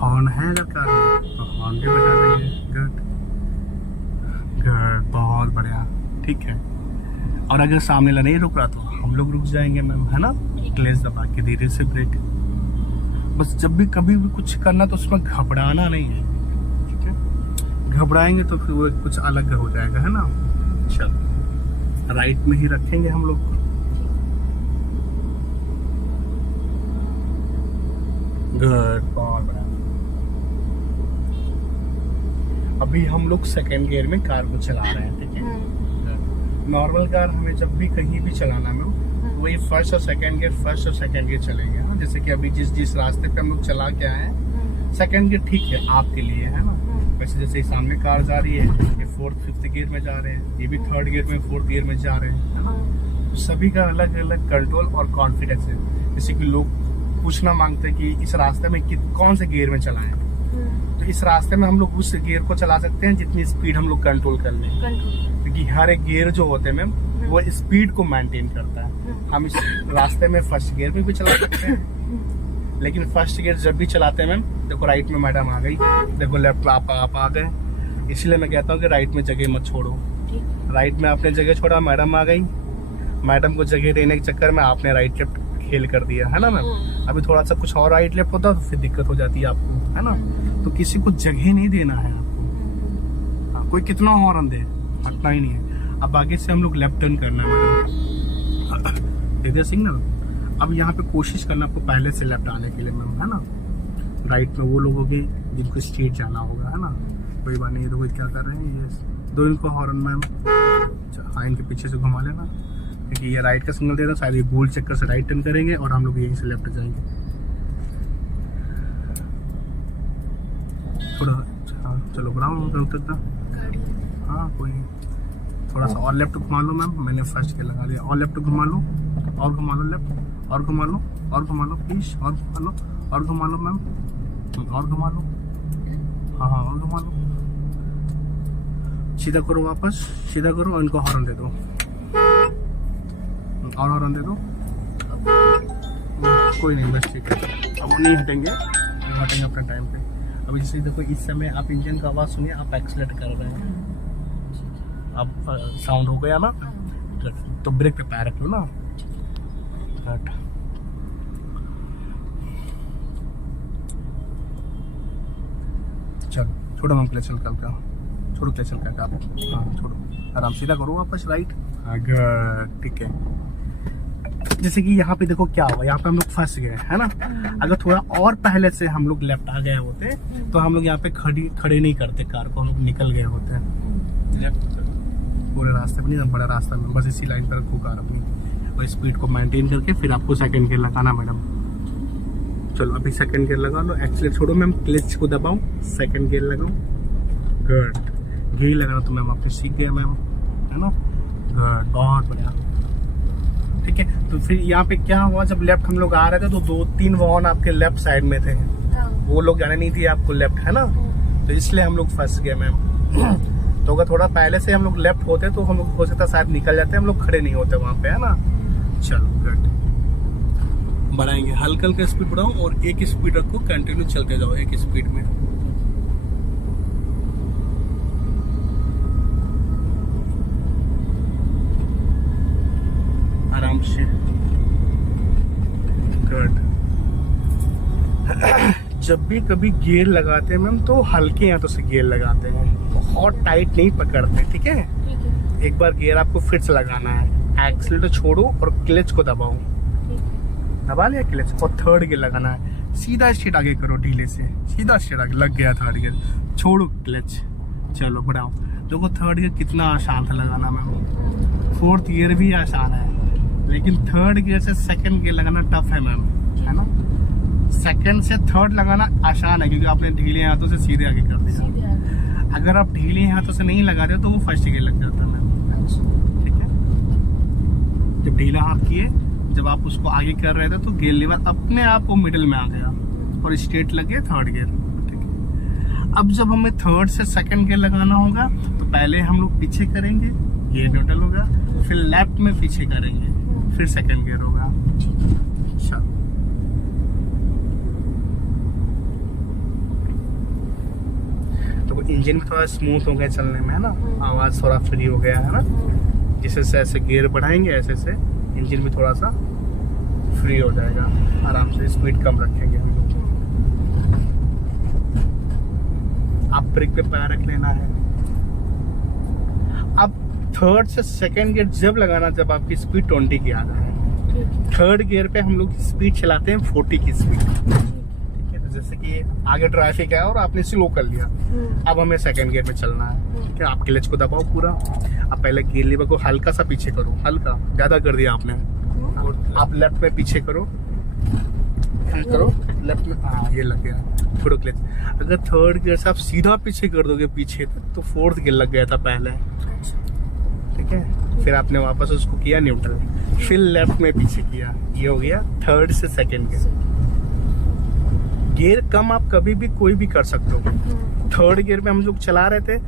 Horn है अगर car में तो हॉर्न भी बजा देंगे। गुड गुड, बहुत बढ़िया, ठीक है। और अगर सामने वाला नहीं रुक रहा तो हम लोग रुक जाएंगे मैम, है ना, क्लच दबा के धीरे से ब्रेक। बस जब भी कभी भी कुछ करना तो उसमें घबराना नहीं है, ठीक है। घबराएंगे तो फिर वो कुछ अलग हो जाएगा, है ना। चल राइट में ही रखेंगे हम लोग। गुड, बहुत बढ़िया। अभी हम लोग सेकेंड गियर में कार को चला रहे हैं, ठीक है। नॉर्मल कार हमें जब भी कहीं भी चलाना में वही फर्स्ट और सेकंड गियर चलेंगे, हाँ। जैसे कि अभी जिस रास्ते पे हम लोग चला के आए हैं, सेकंड गियर ठीक है आपके लिए, है ना। वैसे जैसे सामने कार जा रही है, ये 4th 5th गियर में जा रहे हैं, ये भी 3rd गियर में 4th गियर में जा रहे हैं, है ना। सभी का अलग अलग कंट्रोल और कॉन्फिडेंस है। जैसे कि लोग पूछना मांगते हैं कि इस रास्ते में कौन से गियर में चलाएं, तो इस रास्ते में हम लोग उस गियर को चला सकते हैं जितनी स्पीड हम लोग कंट्रोल कर लें, क्योंकि हर एक गियर जो होते हैं मैम वो स्पीड को मेंटेन करता है। हम इस रास्ते में फर्स्ट गियर में भी चला सकते हैं, लेकिन फर्स्ट गियर जब भी चलाते हैं मैम, देखो राइट में मैडम आ गई, देखो लेफ्ट में आप आ गए, इसलिए मैं कहता हूँ कि राइट में जगह मत छोड़ो। राइट में आपने जगह छोड़ा, मैडम आ गई, मैडम को जगह देने के चक्कर में आपने राइट लेफ्ट खेल कर दिया, है ना मैम। अभी थोड़ा सा कुछ और राइट लेफ्ट होता तो फिर दिक्कत हो जाती है आपको, है ना। तो किसी को जगह नहीं देना है आपको, कोई कितना हॉर्न दे, हटना ही नहीं है। अब आगे से हम लोग लेफ्ट टर्न करना है मैडम, देखिए सिग्नल। अब यहाँ पे कोशिश करना आपको पहले से लेफ्ट आने के लिए मैम, है ना। राइट में वो लोग होंगे जिनको स्ट्रेट जाना होगा, है ना। कोई बात नहीं, देखो क्या कर रहे हैं ये दो, इनको हॉर्न मैम। हाँ, इनके पीछे से घुमा लेना, क्योंकि ये राइट का सिग्नल दे रहा है, शायद ये गोल चक्कर से राइट टर्न करेंगे और हम लोग यहीं से लेफ्ट जाएंगे। थोड़ा हाँ, चलो बढ़ाओ तक, हाँ कोई नहीं। थोड़ा सा और लेफ्ट घुमा लो मैम, मैंने फर्स्ट के लगा लिया। और लेफ्ट घुमा लो, और घुमा लो लेफ्ट, और घुमा लो, और घुमा लो प्लीज, और घुमा लो, और घुमा लो मैम, और घुमा लो, हाँ और घुमा लो। सीधा करो, वापस सीधा करो और इनको हॉर्न दे दो, और हॉर्न दे दो। कोई नहीं, बस ठीक है। अब वो नहीं हटेंगे, हटेंगे अपने टाइम पे। अभी जैसे देखो इस समय आप इंजन का आवाज़ सुनिए, आप एक्सीलेट कर रहे हैं, अब साउंड हो गया ना, तो ब्रेक पे पैर रख लो ना। चल छोड़ो हम क्लच हल्का हल्का, छोड़ो क्लच हल्का हल्का, हाँ छोड़ो, आराम सीधा करो वापस राइट, ठीक है। जैसे कि यहाँ पे देखो क्या हुआ, यहाँ पे हम लोग फंस गए, है ना। अगर थोड़ा और पहले से हम लोग लेफ्ट आ गए होते तो हम लोग यहाँ पे खड़े नहीं करते कार को, हम लोग निकल गए होते हैं पूरे रास्ते में, नहीं बड़ा रास्ता में। बस इसी लाइन पर रखो कार अपनी और स्पीड को मेंटेन करके फिर आपको सेकंड गियर लगाना मैडम। चलो अभी सेकंड गियर लगा लो, एक्सीलेटर छोड़ो मैम, क्लच को दबाओ, सेकंड गियर लगाओ। गुड, गियर लगाना तो मैम आपने सीख गया मैम, है ना। गुड, बहुत बढ़िया, ठीक है। तो फिर यहाँ पे क्या हुआ, जब लेफ्ट हम लोग आ रहे थे तो 2-3 वाहन आपके लेफ्ट साइड में थे, वो लोग जाने नहीं दिए आपको लेफ्ट, है ना। तो इसलिए हम लोग फंस गए मैम। तो अगर थोड़ा पहले से हम लोग लेफ्ट होते तो हम लोग हो सकता शायद निकल जाते, हम लोग खड़े नहीं होते वहाँ पे, है ना। चलो गुड, बढ़ाएंगे, हल्का हल्का स्पीड बढ़ाओ और एक स्पीड रखो, कंटिन्यू चलते जाओ एक स्पीड में। आराम से, गुड। जब भी कभी गियर लगाते हैं मैम तो हल्के हाथों से गियर लगाते हैं, बहुत टाइट नहीं पकड़ते, ठीक है। एक बार गियर आपको फिर से लगाना है, एक्सीलेटर छोड़ो और क्लच को दबाओ, दबा लिया क्लच, और थर्ड गियर लगाना है। सीधा स्ट्रेट आगे करो, ढीले से सीधा स्ट्रेट आगे, लग गया थर्ड गियर, छोड़ो क्लच, चलो बढ़ाओ। देखो थर्ड गियर कितना आसान था लगाना मैम, 4th गियर भी आसान है, लेकिन थर्ड गियर से सेकंड गियर लगाना टफ है मैम, है ना। सेकंड से थर्ड लगाना आसान है क्योंकि आपने ढीले हाथों से सीधे आगे कर दिया। अगर आप ढीले हाथों से नहीं लगा रहे तो वो फर्स्ट गियर लग जाता है मैम, ठीक है। जब ढीला हाथ किए, जब आप उसको आगे कर रहे थे तो गियर लेवल अपने आप वो मिडिल में आ गया और स्ट्रेट लग गया थर्ड गियर, ठीक है। अब जब हमें थर्ड से सेकंड गियर लगाना होगा तो पहले हम लोग पीछे करेंगे, गियर न्यूट्रल होगा, फिर लेफ्ट में पीछे करेंगे, फिर सेकंड गियर होगा। तो इंजन भी थोड़ा स्मूथ हो गया चलने में, है ना, आवाज थोड़ा फ्री हो गया, है ना। जैसे से ऐसे गियर बढ़ाएंगे ऐसे से इंजन भी थोड़ा सा फ्री हो जाएगा, आराम से स्पीड कम रखेंगे हम लोग। आप ब्रेक पे पैर रख लेना है। अब थर्ड से सेकंड गियर जब लगाना जब आपकी स्पीड 20 की आ जाए। थर्ड गियर पे हम लोग स्पीड चलाते हैं 40 की स्पीड, ठीक है। तो जैसे कि आगे ट्रैफिक है और आपने स्लो कर लिया, अब हमें सेकंड गियर में चलना है, ठीक है। आप क्लच को दबाओ पूरा, अब पहले गियर लीवर को हल्का सा पीछे करो, हल्का, ज्यादा कर दिया आपने। आप लेफ्ट में पीछे करो, लेफ्ट में, हाँ ये लग गया थोड़ा क्लच। अगर थर्ड गियर से आप सीधा पीछे कर दोगे पीछे तो फोर्थ गियर लग गया था पहले, ठीक है। फिर आपने वापस उसको किया न्यूट्रल, फिर लेफ्ट में पीछे किया, ये हो गया थर्ड से सेकंड गियर। गियर कम आप कभी भी कोई भी कर सकते हो। थर्ड गियर में हम लोग चला रहे थे,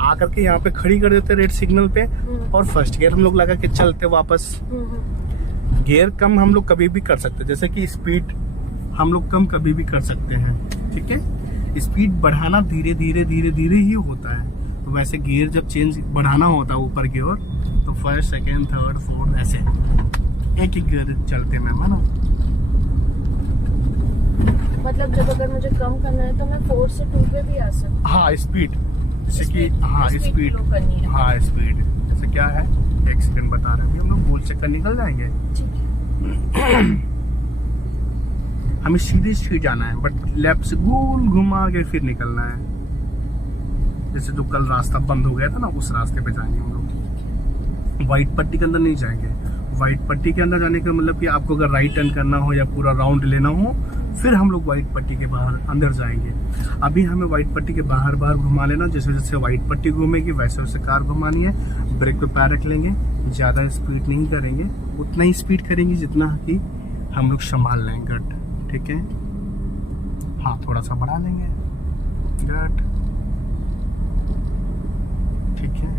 आकर के यहाँ पे खड़ी कर देते रेड सिग्नल पे, और फर्स्ट गियर हम लोग लगा के चलते वापस। गियर कम हम लोग कभी भी कर सकते हैं, जैसे कि स्पीड हम लोग कम कभी भी कर सकते हैं, ठीक है। स्पीड बढ़ाना धीरे धीरे धीरे धीरे ही होता है, तो वैसे गियर जब चेंज बढ़ाना होता है ऊपर की ओर तो फर्स्ट सेकंड थर्ड फोर्थ ऐसे एक एक गियर चलते हैं, है ना। मतलब जब अगर मुझे कम करना है तो मैं 4 से 2 पे भी आ सकती। हाँ स्पीड, जैसे कि हाँ स्पीड, करनी है। हाँ स्पीड जैसे क्या है, एक सेकंड बता रहे हैं, हम लोग गोल चक्कर निकल जाएंगे। हमें सीधी स्ट्रीट जाना है, बट लेफ्ट से गोल घुमा के फिर निकलना है। जैसे जो कल रास्ता बंद हो गया था ना, उस रास्ते पे जाएंगे हम लोग। व्हाइट पट्टी के अंदर नहीं जाएंगे। व्हाइट पट्टी के अंदर जाने का मतलब कि आपको अगर राइट टर्न करना हो या पूरा राउंड लेना हो, फिर हम लोग व्हाइट पट्टी के बाहर अंदर जाएंगे। अभी हमें व्हाइट पट्टी के बाहर बाहर घुमा लेना, जैसे जैसे व्हाइट पट्टी घूमेगी वैसे वैसे कार घुमानी है। ब्रेक पे पैर रख लेंगे, ज्यादा स्पीड नहीं करेंगे, उतना ही स्पीड करेंगे जितना कि हम लोग संभाल लेंगे, गट, ठीक है। हाँ थोड़ा सा बढ़ा लेंगे, गट, ठीक है,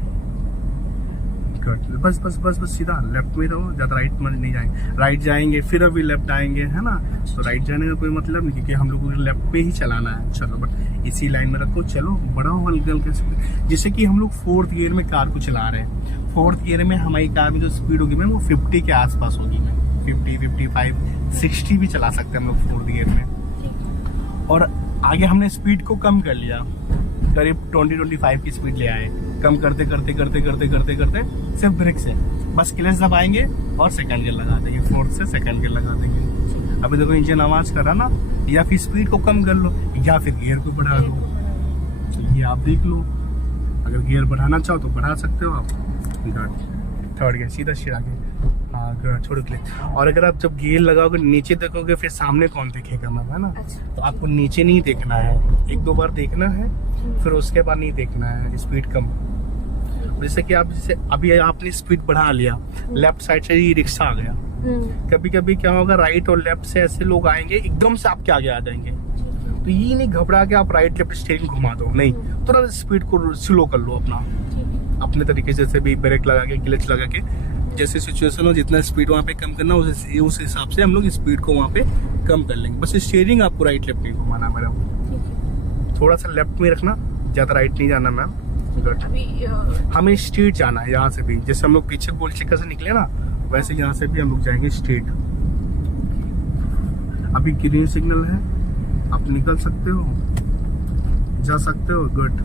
गट, बस बस बस बस सीधा लेफ्ट में रहो, ज्यादा राइट में नहीं जाएंगे। राइट जाएंगे फिर अभी लेफ्ट आएंगे, है ना। तो राइट जाने का कोई मतलब नहीं, क्योंकि हम लोग को लेफ्ट पे ही चलाना है। चलो बट इसी लाइन में रखो, चलो बढ़ाओ हल्के हल्के स्पीड। जैसे कि हम लोग फोर्थ गियर में कार को चला रहे हैं, फोर्थ गियर में हमारी कार में जो स्पीड होगी मैम वो 50 के आसपास होगी मैम, 50, 55, 60 भी चला सकते हैं हम लोग फोर्थ गियर में। और आगे हमने स्पीड को कम कर लिया, करीब 20-25 की स्पीड ले आए। कम करते करते करते करते करते करते सिर्फ ब्रेक से बस क्लच दबाएंगे और सेकंड गियर लगा देंगे, फोर्थ से सेकंड गियर लगा देंगे। अभी देखो इंजन आवाज कर रहा ना, या फिर स्पीड को कम कर लो या फिर गियर को बढ़ा लो, ये आप देख लो। अगर गियर बढ़ाना चाहो तो बढ़ा सकते हो आप। थर्ड गियर सीधा सीधा के, हाँ छोड़ो क्लिक। और अगर आप जब गियर लगाओगे नीचे देखोगे फिर सामने कौन देखेगा मैम, है ना। तो आपको नीचे नहीं देखना है, 1-2 बार देखना है, फिर उसके बाद नहीं देखना है स्पीड कम। जैसे कि आप जैसे अभी आपने स्पीड बढ़ा लिया, लेफ्ट साइड से ही रिक्शा आ गया, कभी कभी क्या होगा राइट और लेफ्ट से ऐसे लोग आएंगे एकदम से आपके आगे आ जाएंगे, तो ये नहीं घबरा के आप राइट लेफ्ट स्टीयरिंग घुमा दो, नहीं, तुरंत स्पीड को स्लो कर लो अपने तरीके से, जैसे भी ब्रेक लगा के क्लच लगा के, जैसे सिचुएशन हो जितना स्पीड वहाँ पे कम करना उस हिसाब से हम लोग स्पीड को वहाँ पे कम कर लेंगे। बस स्टीयरिंग आपको राइट लेफ्ट नहीं घुमाना मैडम, थोड़ा सा लेफ्ट में रखना, ज्यादा राइट नहीं जाना मैम। हमें स्ट्रेट जाना है यहाँ से भी, जैसे हम लोग पीछे गोल चक्कर से निकले ना वैसे यहाँ से भी हम लोग जाएंगे स्ट्रेट। अभी ग्रीन सिग्नल है, आप निकल सकते हो, जा सकते हो, गुड।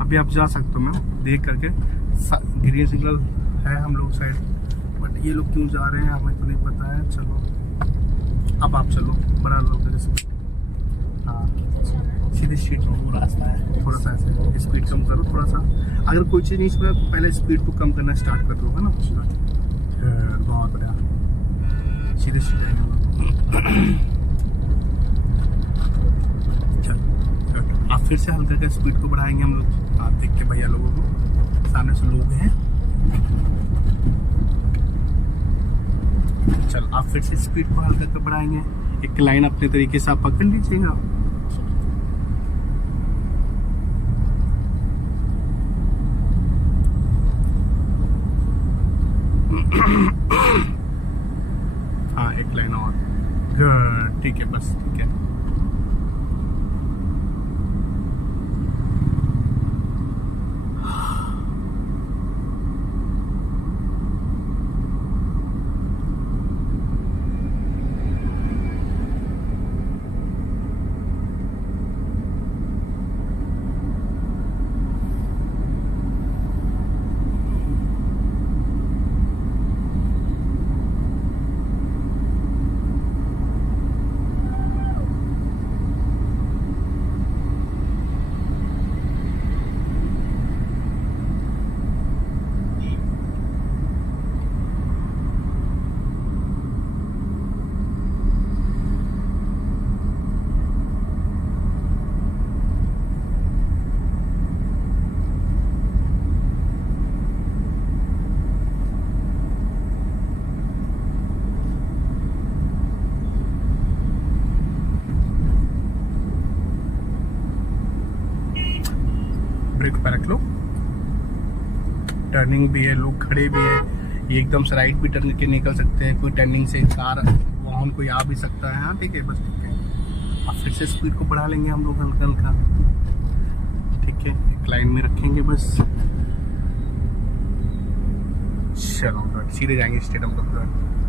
अभी आप जा सकते हो मैम, देख करके ग्रीन सिग्नल है हम लोग साइड, बट ये लोग क्यों जा रहे हैं हमें तो नहीं पता है। चलो अब आप चलो, बड़ा लोग जैसे, हाँ सीधी स्ट्रीट में वो रास्ता है, थोड़ा सा ऐसे स्पीड कम करो थोड़ा सा। अगर कोई चीज़ नहीं समझ तो पहले स्पीड को कम करना स्टार्ट कर दो, है ना। बहुत बढ़िया, सीधे स्ट्रीट है। आप फिर से हल्का का स्पीड को बढ़ाएंगे हम लोग, आप देख के भैया लोगों को, सामने से लोग हैं। चल आप फिर से स्पीड को हल्का का बढ़ाएंगे, एक लाइन अपने तरीके से आप पकड़ लीजिएगा। हाँ एक लाइन और, ठीक ठीक है बस, ठीक है। ब्रेक पे रख लो। टर्निंग भी है, लोग खड़े भी है, ये एकदम से राइट भी टर्न के निकल सकते हैं, कोई टर्निंग से कार वाहन कोई आ भी सकता है। हाँ ठीक है बस, ठीक है। अब फिर से स्पीड को बढ़ा लेंगे हम लोग हल्का हल्का, ठीक है। एक लाइन में रखेंगे बस, चलो सीधे जाएंगे स्टेडियम तक।